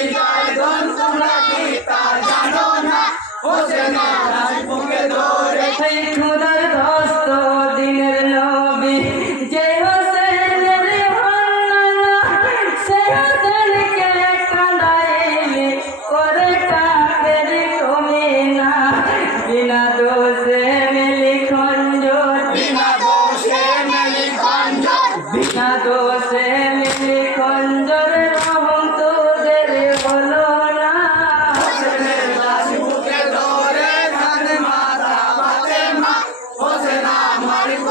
America.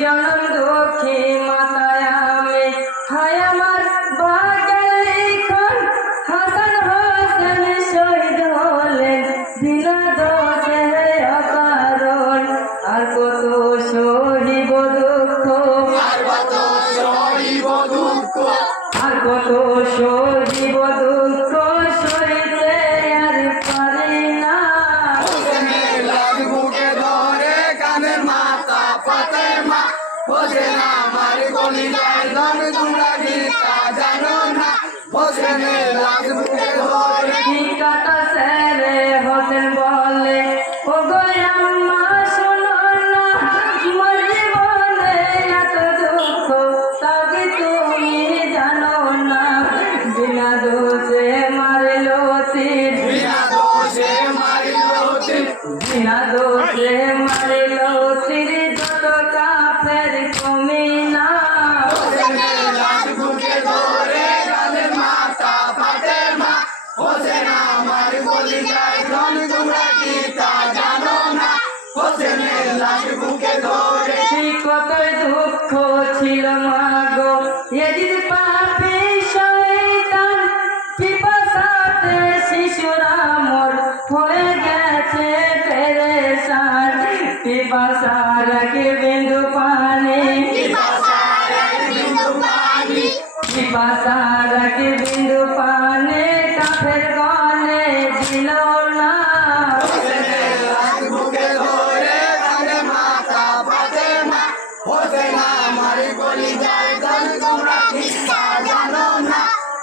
जन्म दुखी माता হৃদয় ধন জানো না হোসেনের লাশ হইল মাগো এদিন পাপে শয়তান পিপাসাতে শিশুরা মোর। হয়ে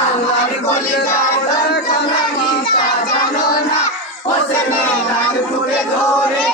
আমার কলিকাতার খানা গীতা জানো না। হোসেনের নাম ধরে